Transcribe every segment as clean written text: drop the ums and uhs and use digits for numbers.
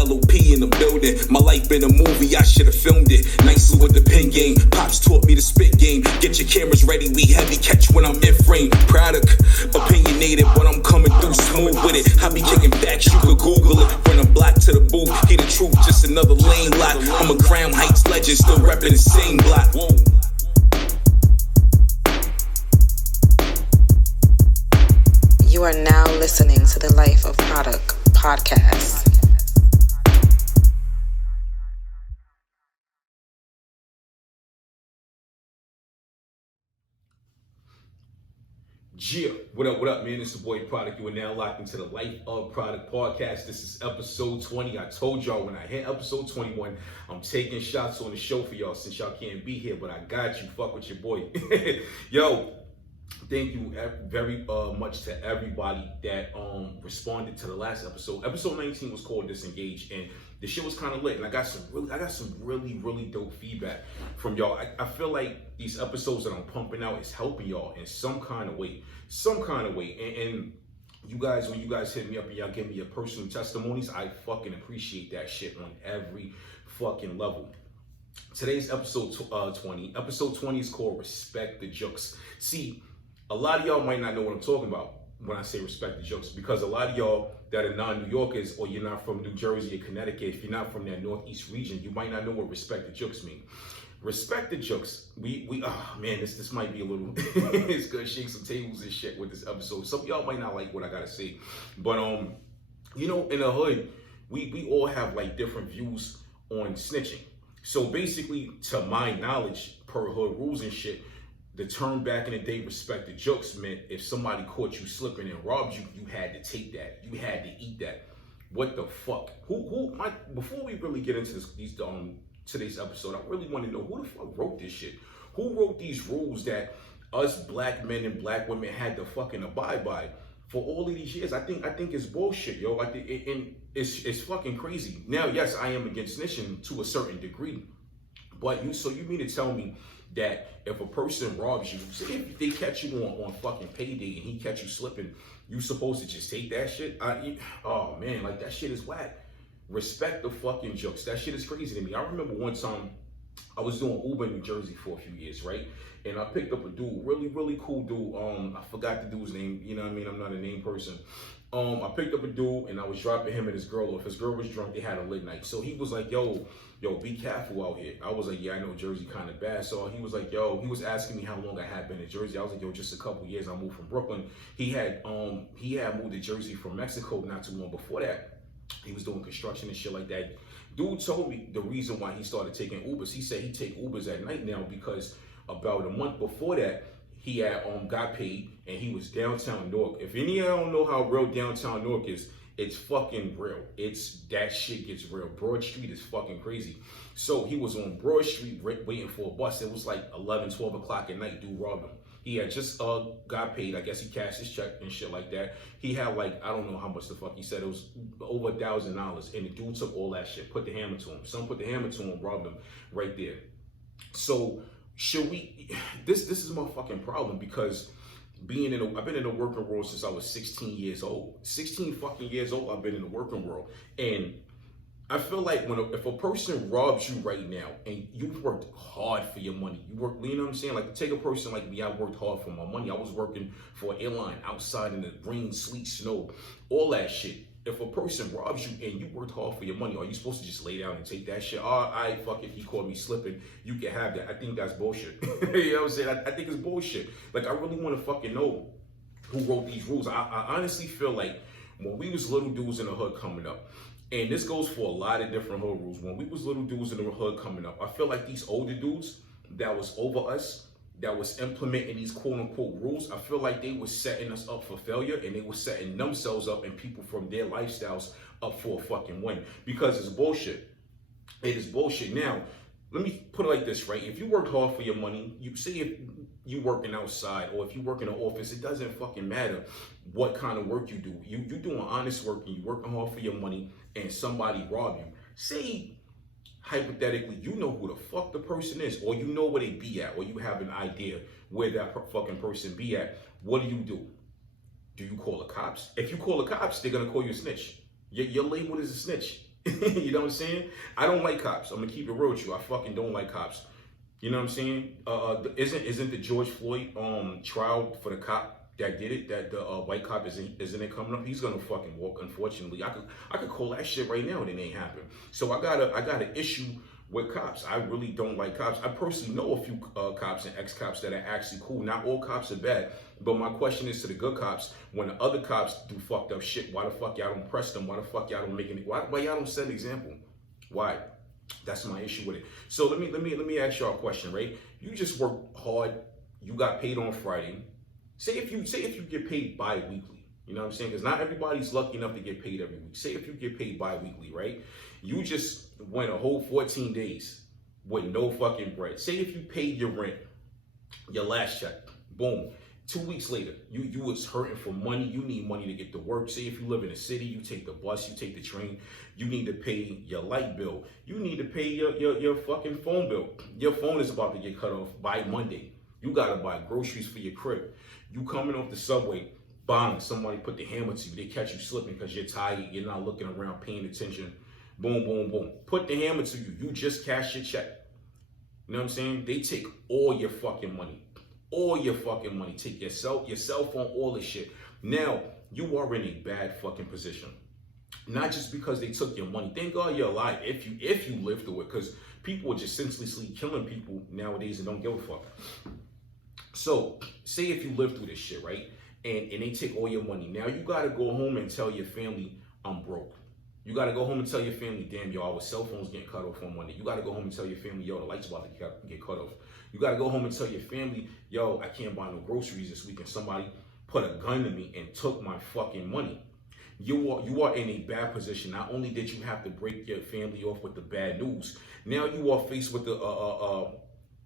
LOP in the building. My life been a movie, I should've filmed it. Nicely with the pen game, Pops taught me the spit game. Get your cameras ready, we heavy catch when I'm in frame. Produk, opinionated, but I'm coming through smooth with it. I be kicking facts, you could Google it. Run a block to the booth, hear the truth, just another lane lock. I'm a Crown Heights legend, still repping the same block. Whoa. You are now listening to the Life of Produk podcast. Yeah, what up, man? It's the boy Produk. You are now locked into the Life of Produk podcast. This is episode 20. I told y'all when I hit episode 21, I'm taking shots on the show for y'all since y'all can't be here, but I got you. Fuck with your boy. Yo, thank you very much to everybody that responded to the last episode. Episode 19 was called Disengage, and the shit was kind of lit, and I got some really dope feedback from y'all. I feel like these episodes that I'm pumping out is helping y'all in some kind of way. And you guys, when you guys hit me up and y'all give me your personal testimonies, I fucking appreciate that shit on every fucking level. Today's episode 20. Episode 20 is called Respect the Jokes. See, a lot of y'all might not know what I'm talking about when I say respect the jokes, because a lot of y'all that are non-New Yorkers, or you're not from New Jersey or Connecticut, if you're not from that Northeast region, you might not know what respect the jokes mean. Respect the jokes. This might be a little, it's gonna shake some tables and shit with this episode. Some of y'all might not like what I gotta say, but in the hood, we all have like different views on snitching. So basically, to my knowledge, per hood rules and shit, the term back in the day, respect the jokes, meant if somebody caught you slipping and robbed you, you had to take that. You had to eat that. What the fuck? Before we really get into today's episode, I really want to know who the fuck wrote this shit? Who wrote these rules that us black men and black women had to fucking abide by for all of these years? I think it's bullshit, yo. It's fucking crazy. Now, yes, I am against snitching to a certain degree, but you mean to tell me that if a person robs you, say if they catch you on fucking payday and he catch you slipping, you supposed to just take that shit? Oh man, like that shit is whack. Respect the fucking jokes. That shit is crazy to me. I remember one time I was doing Uber in New Jersey for a few years, right? And I picked up a dude, really cool dude. I forgot the dude's name. You know what I mean? I'm not a name person. I picked up a dude and I was dropping him and his girl off. His girl was drunk. They had a late night. So he was like, yo, be careful out here. I was like, yeah, I know Jersey kind of bad. So he was like, he was asking me how long I had been in Jersey. I was like, just a couple years. I moved from Brooklyn. He had moved to Jersey from Mexico not too long before that. He was doing construction and shit like that. Dude told me the reason why he started taking Ubers. He said he take Ubers at night now because about a month before that, he had got paid and he was downtown Newark. If any of y'all don't know how real downtown Newark is, it's fucking real. That shit gets real. Broad Street is fucking crazy. So he was on Broad Street waiting for a bus. It was like 11, 12 o'clock at night. Dude robbed him. He had just got paid. I guess he cashed his check and shit like that. He had like, I don't know how much the fuck he said. It was over $1,000. And the dude took all that shit, put the hammer to him. Son put the hammer to him, robbed him right there. So this is my fucking problem, because I've been in the working world since I was 16 years old. 16 fucking years old, I've been in the working world. And I feel like if a person robs you right now and you've worked hard for your money, you know what I'm saying? Like, take a person like me, I worked hard for my money. I was working for an airline outside in the rain, sleet, snow, all that shit. If a person robs you and you worked hard for your money, are you supposed to just lay down and take that shit? Fuck if he caught me slipping, you can have that. I think that's bullshit. You know what I'm saying? I think it's bullshit. Like, I really want to fucking know who wrote these rules. I honestly feel like when we was little dudes in the hood coming up, and this goes for a lot of different hood rules. When we was little dudes in the hood coming up, I feel like these older dudes that was over us, that was implementing these quote unquote rules, I feel like they was setting us up for failure, and they were setting themselves up and people from their lifestyles up for a fucking win, because it's bullshit. It is bullshit. Now, let me put it like this, right? If you work hard for your money, you say if you working outside or if you work in an office, it doesn't fucking matter what kind of work you do. You doing honest work and you working hard for your money and somebody rob you. Say, hypothetically, you know who the fuck the person is, or you know where they be at, or you have an idea where that fucking person be at. What do? Do you call the cops? If you call the cops, they're gonna call you a snitch. You're labeled as a snitch. You know what I'm saying? I don't like cops. I'm gonna keep it real with you. I fucking don't like cops. You know what I'm saying? Isn't the George Floyd trial for the cop that did it, that the white cop isn't it coming up? He's gonna fucking walk. Unfortunately, I could call that shit right now and it ain't happen. So I got an issue with cops. I really don't like cops. I personally know a few cops and ex-cops that are actually cool. Not all cops are bad, but my question is to the good cops: when the other cops do fucked up shit, why the fuck y'all don't press them? Why the fuck y'all don't make any? Why y'all don't set an example? Why? That's my issue with it. So let me ask y'all a question, right? You just work hard. You got paid on Friday. Say if you get paid bi-weekly, you know what I'm saying? Because not everybody's lucky enough to get paid every week. Say if you get paid bi-weekly, right? You just went a whole 14 days with no fucking bread. Say if you paid your rent, your last check, boom. 2 weeks later, you was hurting for money. You need money to get to work. Say if you live in a city, you take the bus, you take the train. You need to pay your light bill. You need to pay your fucking phone bill. Your phone is about to get cut off by Monday. You gotta buy groceries for your crib. You coming off the subway, bang, somebody put the hammer to you. They catch you slipping because you're tired. You're not looking around, paying attention. Boom, boom, boom. Put the hammer to you. You just cash your check. You know what I'm saying? They take all your fucking money. All your fucking money. Take your cell phone, all this shit. Now, you are in a bad fucking position. Not just because they took your money. Thank God you're alive if you live through it. Because people are just senselessly killing people nowadays and don't give a fuck. So, say if you live through this shit, right? And they take all your money. Now you gotta go home and tell your family, I'm broke. You gotta go home and tell your family, damn, yo, our cell phone's getting cut off on Monday. You gotta go home and tell your family, yo, the light's about to get cut off. You gotta go home and tell your family, yo, I can't buy no groceries this week, and somebody put a gun to me and took my fucking money. You are in a bad position. Not only did you have to break your family off with the bad news, now you are faced with a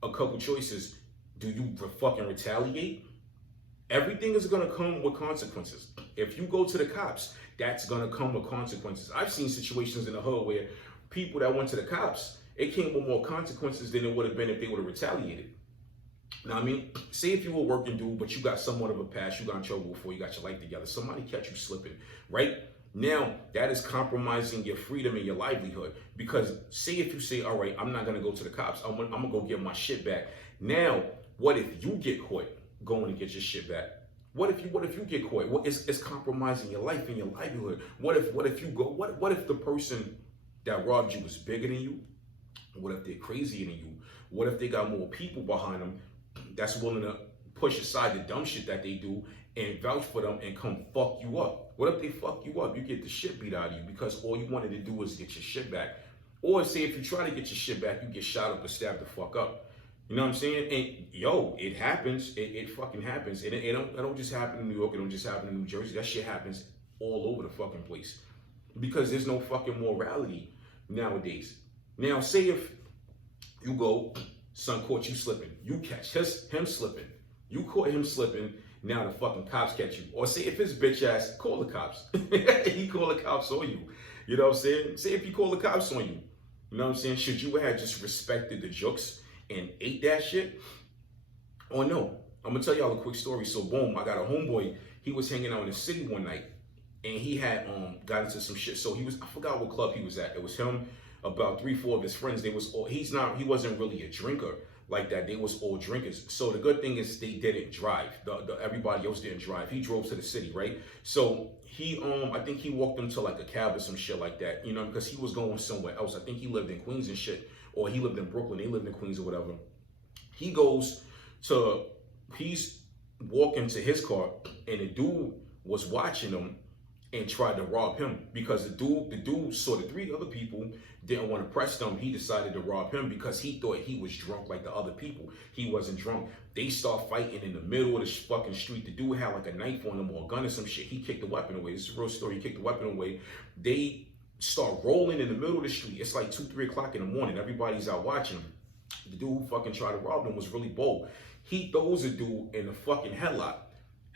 couple choices. Do you fucking retaliate? Everything is gonna come with consequences. If you go to the cops, that's gonna come with consequences. I've seen situations in the hood where people that went to the cops, it came with more consequences than it would have been if they would have retaliated. Now, I mean, say if you were working dude, but you got somewhat of a past, you got in trouble before you got your life together, somebody catch you slipping, right? Now, that is compromising your freedom and your livelihood. Because say if you say, all right, I'm not gonna go to the cops, I'm gonna go get my shit back. Now, what if you get caught going to get your shit back? What if you get caught? It's compromising your life and your livelihood. What if you go? What if the person that robbed you is bigger than you? What if they're crazier than you? What if they got more people behind them that's willing to push aside the dumb shit that they do and vouch for them and come fuck you up? What if they fuck you up? You get the shit beat out of you because all you wanted to do was get your shit back. Or say if you try to get your shit back, you get shot up or stabbed the fuck up. You know what I'm saying? And yo, it happens. It fucking happens. And it don't just happen in New York. It don't just happen in New Jersey. That shit happens all over the fucking place. Because there's no fucking morality nowadays. Now, say if you go, son caught you slipping. You catch him slipping. You caught him slipping. Now the fucking cops catch you. Or say if his bitch ass, call the cops. He call the cops on you. You know what I'm saying? Say if you call the cops on you. You know what I'm saying? Should you have just respected the jokes and ate that shit? Or no? I'm gonna tell y'all a quick story. So boom, I got a homeboy. He was hanging out in the city one night, and he had got into some shit. So I forgot what club he was at. It was him, about 3-4 of his friends. He wasn't really a drinker like that. They was all drinkers. So the good thing is they didn't drive. Everybody else didn't drive. He drove to the city, right? So he I think he walked them to like a cab or some shit like that, you know, because he was going somewhere else. I think he lived in Queens and shit, or he lived in Brooklyn. They lived in Queens or whatever. He's walking to his car, and the dude was watching him and tried to rob him because the dude saw the 3 other people, didn't want to press them. He decided to rob him because he thought he was drunk like the other people. He wasn't drunk. They start fighting in the middle of the fucking street. The dude had like a knife on him or a gun or some shit. He kicked the weapon away. This is a real story. He kicked the weapon away. They start rolling in the middle of the street. It's like 2-3 o'clock in the morning. Everybody's out watching him. The dude who fucking tried to rob him was really bold. He throws a dude in the fucking headlock.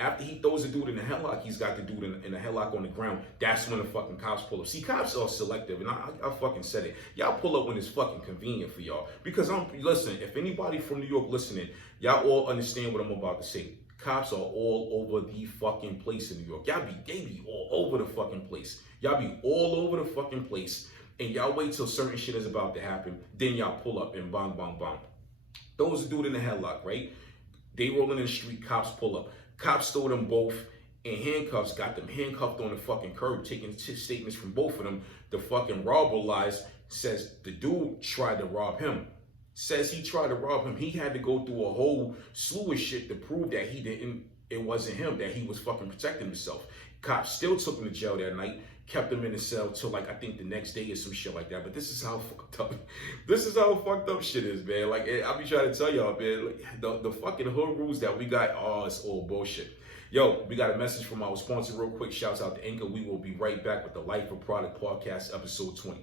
After he throws a dude in the headlock, he's got the dude in the headlock on the ground. That's when the fucking cops pull up. See, cops are selective, and I fucking said it. Y'all pull up when it's fucking convenient for y'all. Because listen, if anybody from New York listening, y'all all understand what I'm about to say. Cops are all over the fucking place in New York. They be all over the fucking place. Y'all be all over the fucking place. and y'all wait till certain shit is about to happen, then y'all pull up and bang, bang, bang. Those dude in the headlock, right? They rolling in the street, cops pull up. Cops throw them both in handcuffs, got them handcuffed on the fucking curb, taking statements from both of them. The fucking robber lies, says the dude tried to rob him. Says he tried to rob him. He had to go through a whole slew of shit to prove that it wasn't him, that he was fucking protecting himself. Cops still took him to jail that night, kept him in the cell till like I think the next day or some shit like that. But this is how fucked up shit is, man. Like I be trying to tell y'all, man, like, the fucking hood rules that we got, it's all bullshit. Yo, we got a message from our sponsor real quick. Shouts out to Anchor. We will be right back with the Life of Product podcast, episode 20.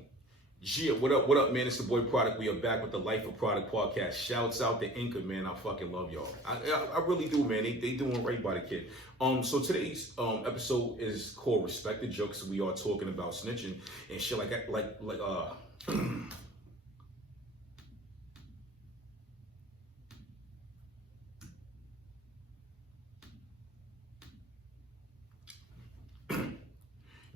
Yeah, what up, man? It's the boy Produk. We are back with the Life of Product podcast. Shouts out to Anchor, man. I fucking love y'all. I really do, man. They doing right by the kid. So today's episode is called Respect the Jokes. We are talking about snitching and shit like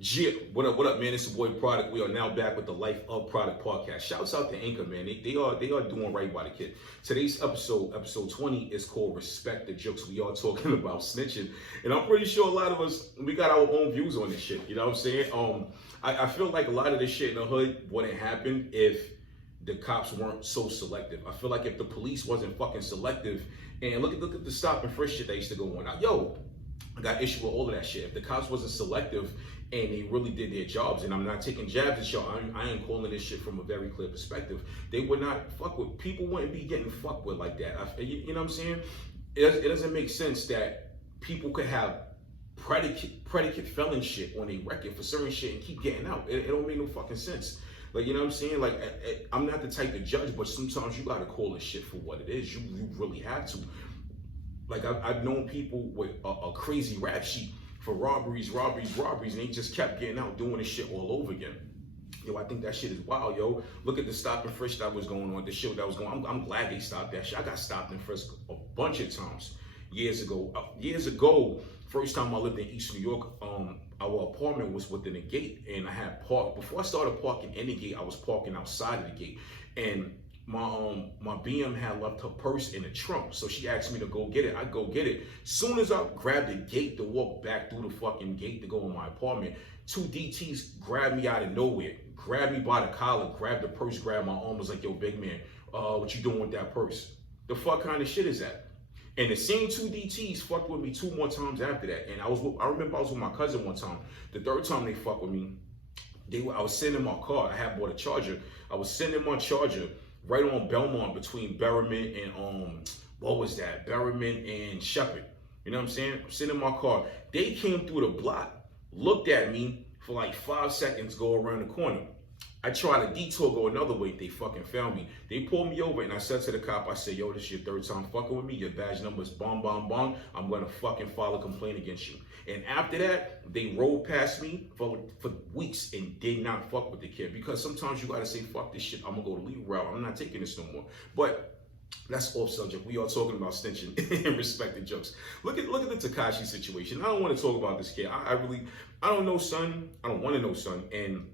Yeah, what up, man? It's the boy Produk. We are now back with the Life of Product podcast. Shouts out to Anchor, man. They are doing right by the kid. Today's episode 20, is called Respect the Jokes. We are talking about snitching, and I'm pretty sure a lot of us, we got our own views on this shit. You know what I'm saying? I feel like a lot of this shit in the hood wouldn't happen if the cops weren't so selective. I feel like if the police wasn't fucking selective, and look at the stop and frisk shit that used to go on. Now, yo, I got issue with all of that shit. If the cops wasn't selective and they really did their jobs, and I'm not taking jabs at y'all, I ain't calling this shit from a very clear perspective, they would not fuck with, people wouldn't be getting fucked with like that. You know what I'm saying? It doesn't make sense that people could have predicate felon shit on a record for certain shit and keep getting out. It don't make no fucking sense. Like, you know what I'm saying? Like, I'm not the type to judge, but sometimes you gotta call this shit for what it is. You really have to. Like, I've known people with a crazy rap sheet for robberies, and they just kept getting out doing this shit all over again. Yo, I think that shit is wild, yo. Look at the stop and frisk that was going on, the shit that was going on. I'm glad they stopped that shit. I got stopped and frisked a bunch of times years ago. First time I lived in East New York, our apartment was within a gate, and I had parked. Before I started parking in the gate, I was parking outside of the gate, and my BM had left her purse in the trunk, so she asked me to go get it. I go get it. Soon as I grabbed the gate to walk back through the fucking gate to go in my apartment, two DTs grabbed me out of nowhere, grabbed me by the collar, grabbed the purse, grabbed my arm, was like, yo, big man, what you doing with that purse? The fuck kind of shit is that? And the same two DTs fucked with me 2 more times after that. And I remember I was with my cousin one time. The third time they fucked with me, I was sitting in my car. I had bought a charger. I was sitting in my charger right on Belmont between Berryman and Berryman and Shepherd. You know what I'm saying? I'm sitting in my car. They came through the block, looked at me for like 5 seconds, go around the corner. I tried to detour, go another way. They fucking found me. They pulled me over, and I said to the cop, I said, yo, this is your third time fucking with me. Your badge number is bong, bong, bong. I'm going to fucking file a complaint against you. And after that, they rolled past me for weeks and did not fuck with the kid. Because sometimes you got to say, fuck this shit. I'm going to go the legal route. I'm not taking this no more. But that's off subject. We are talking about snitching and respect the jokes. Look at the Tekashi situation. I don't want to talk about this kid. I don't know, son. I don't want to know, son. And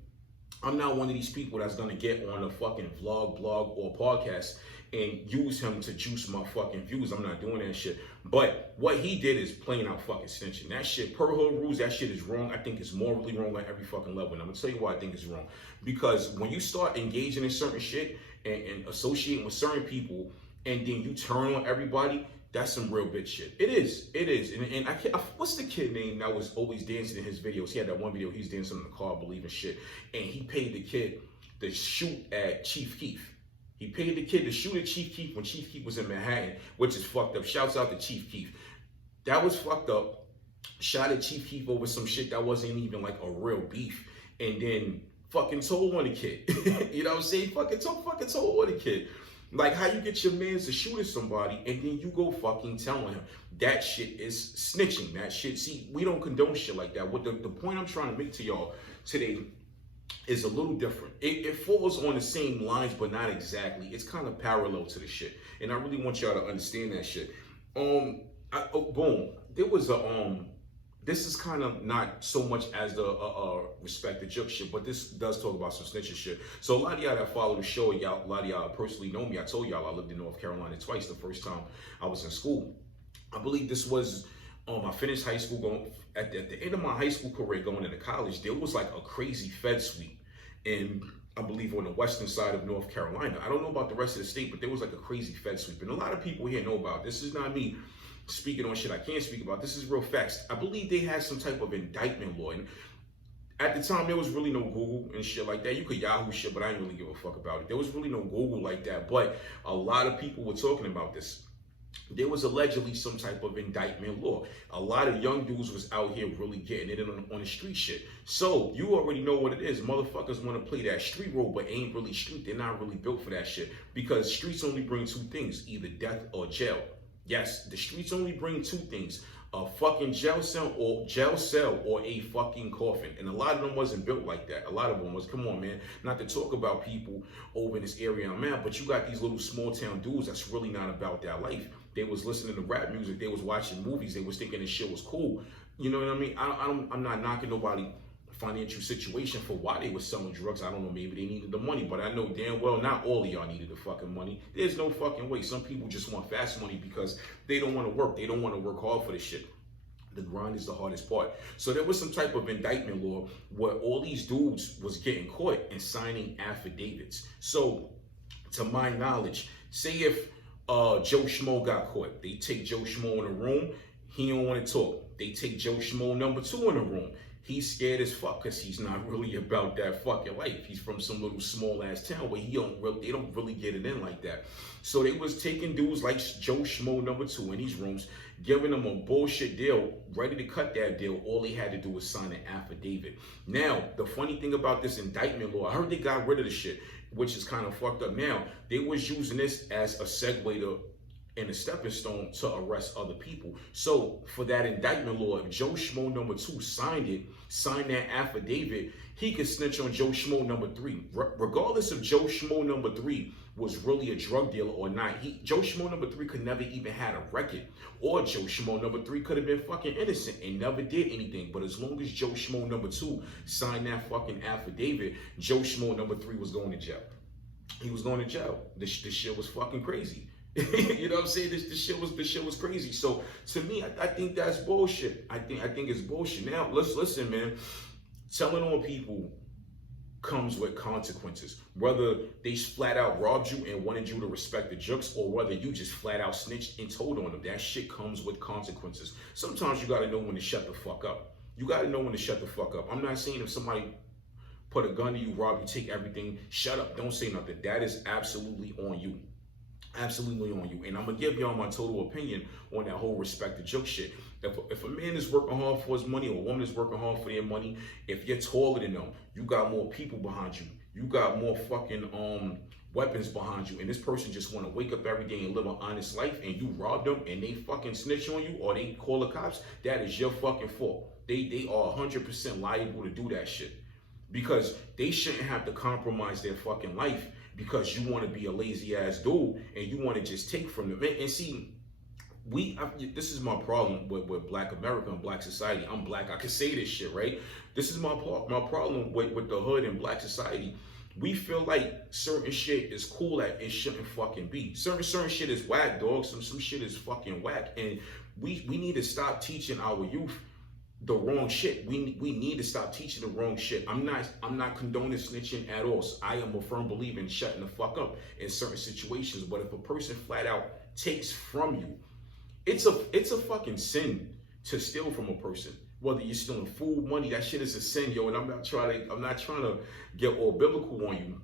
I'm not one of these people that's gonna get on a fucking vlog, blog, or podcast and use him to juice my fucking views. I'm not doing that shit. But what he did is plain out fucking snitching. That shit, per hood rules, that shit is wrong. I think it's morally wrong on every fucking level. And I'm gonna tell you why I think it's wrong. Because when you start engaging in certain shit and associating with certain people, and then you turn on everybody, that's some real bitch shit. It is. And what's the kid name that was always dancing in his videos? He had that one video, he's dancing in the car, believing shit. And he paid the kid to shoot at Chief Keef. He paid the kid to shoot at Chief Keef when Chief Keef was in Manhattan, which is fucked up. Shouts out to Chief Keef. That was fucked up. Shot at Chief Keef over some shit that wasn't even like a real beef. And then fucking told on the kid. You know what I'm saying? Fucking told on the kid. Like how you get your mans to shoot at somebody and then you go fucking telling him. That shit is snitching. That shit, see, we don't condone shit like that. What the point I'm trying to make to y'all today is a little different. It falls on the same lines, but not exactly. It's kind of parallel to the shit. And I really want y'all to understand that shit. Boom. There this is kind of not so much as the respect the joke shit, but this does talk about some snitching shit. So a lot of y'all that follow the show, a lot of y'all personally know me. I told y'all I lived in North Carolina twice. The first time I was in school, I believe this was I finished high school. Going at the end of my high school career, going into college, there was like a crazy Fed sweep, and I believe on the western side of North Carolina. I don't know about the rest of the state, but there was like a crazy Fed sweep, and a lot of people here know about this. Is not me speaking on shit I can't speak about. This is real facts. I believe they had some type of indictment law, and at the time there was really no Google and shit like that. You could Yahoo shit, but I didn't really give a fuck about it. There was really no Google like that, but a lot of people were talking about this. There was allegedly some type of indictment law. A lot of young dudes was out here really getting it in on the street shit. So you already know what it is. Motherfuckers want to play that street role, but ain't really street. They're not really built for that shit, because streets only bring two things, either death or jail. Yes, the streets only bring two things: a fucking jail cell or a fucking coffin. And a lot of them wasn't built like that. A lot of them was, come on, man, not to talk about people over in this area I'm at, but you got these little small town dudes that's really not about that life. They was listening to rap music, they was watching movies, they was thinking this shit was cool. You know what I mean? I'm not knocking nobody financial situation for why they were selling drugs. I don't know, maybe they needed the money, but I know damn well not all of y'all needed the fucking money. There's no fucking way. Some people just want fast money because they don't want to work. They don't want to work hard for this shit. The grind is the hardest part. So there was some type of indictment law where all these dudes was getting caught and signing affidavits. So to my knowledge, say if Joe Schmo got caught, they take Joe Schmo in a room, he don't want to talk. They take Joe Schmo number 2 in a room. He's scared as fuck because he's not really about that fucking life. He's from some little small ass town where they don't really get it in like that. So they was taking dudes like Joe Schmo number 2 in these rooms, giving them a bullshit deal, ready to cut that deal. All they had to do was sign an affidavit. Now, the funny thing about this indictment law, I heard they got rid of the shit, which is kind of fucked up now. They was using this as a segue to and a stepping stone to arrest other people. So for that indictment law, if Joe Schmo number 2 signed that affidavit, he could snitch on Joe Schmo number 3. Regardless if Joe Schmo number 3 was really a drug dealer or not, Joe Schmo number 3 could never even had a record. Or Joe Schmo number 3 could have been fucking innocent and never did anything. But as long as Joe Schmo number 2 signed that fucking affidavit, Joe Schmo number 3 was going to jail. He was going to jail. This shit was fucking crazy. You know what I'm saying? This shit was crazy. So to me, I think that's bullshit. I think it's bullshit. Now let's listen, man. Telling on people comes with consequences. Whether they flat out robbed you and wanted you to respect the jokes, or whether you just flat out snitched and told on them, that shit comes with consequences. Sometimes you gotta know when to shut the fuck up. You gotta know when to shut the fuck up. I'm not saying if somebody put a gun to you, rob you, take everything, shut up, don't say nothing. That is absolutely on you. Absolutely on you. And I'm gonna give y'all my total opinion on that whole respect the joke shit. If a man is working hard for his money, or a woman is working hard for their money, if you're taller than them, you got more people behind you, you got more fucking weapons behind you, and this person just want to wake up every day and live an honest life, and you rob them and they fucking snitch on you or they call the cops, that is your fucking fault. They are 100% liable to do that shit, because they shouldn't have to compromise their fucking life because you want to be a lazy ass dude and you want to just take from them. And see, this is my problem with Black America and Black society. I'm Black, I can say this shit, right? This is my problem with the hood and Black society. We feel like certain shit is cool that it shouldn't fucking be. Certain shit is whack, dog. Some shit is fucking whack. And we need to stop teaching our youth the wrong shit. We need to stop teaching the wrong shit. I'm not condoning snitching at all. So I am a firm believer in shutting the fuck up in certain situations. But if a person flat out takes from you, it's a fucking sin to steal from a person. Whether you're stealing food, money, that shit is a sin, yo. And I'm not trying to get all biblical on you.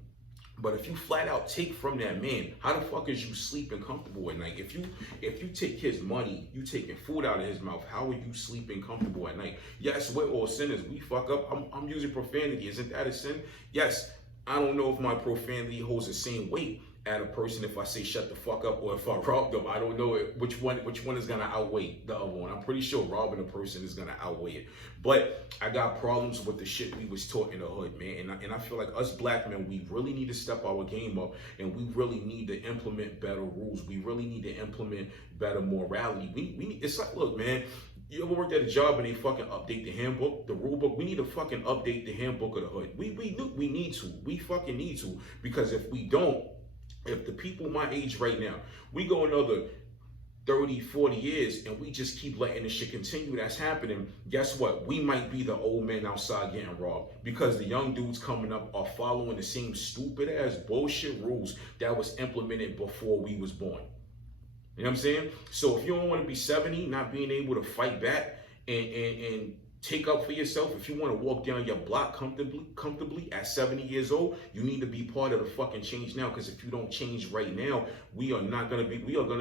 But if you flat out take from that man, how the fuck is you sleeping comfortable at night? If you take his money, you taking food out of his mouth, how are you sleeping comfortable at night? Yes, we're all sinners. We fuck up. I'm using profanity. Isn't that a sin? Yes. I don't know if my profanity holds the same weight at a person if I say shut the fuck up or if I rob them. I don't know which one is gonna outweigh the other one. I'm pretty sure robbing a person is gonna outweigh it. But I got problems with the shit we was taught in the hood, man. And I feel like us Black men, we really need to step our game up, and we really need to implement better rules. We really need to implement better morality. We need, it's like, look, man, You ever worked at a job and they fucking update the handbook, the rule book? We need to fucking update the handbook of the hood. We need to. We fucking need to. Because if we don't, if the people my age right now, we go another 30, 40 years and we just keep letting this shit continue that's happening, guess what? We might be the old men outside getting robbed because the young dudes coming up are following the same stupid ass bullshit rules that was implemented before we was born. You know what I'm saying? So if you don't want to be 70, not being able to fight back and take up for yourself, if you want to walk down your block comfortably at 70 years old, you need to be part of the fucking change now. Because if you don't change right now, we are gonna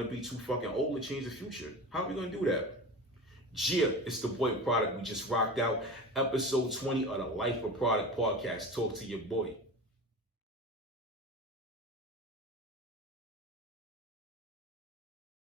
be too fucking old to change the future. How are we gonna do that? Yeah, it's the boy Produk. We just rocked out episode 20 of the Life of Produk podcast. Talk to your boy.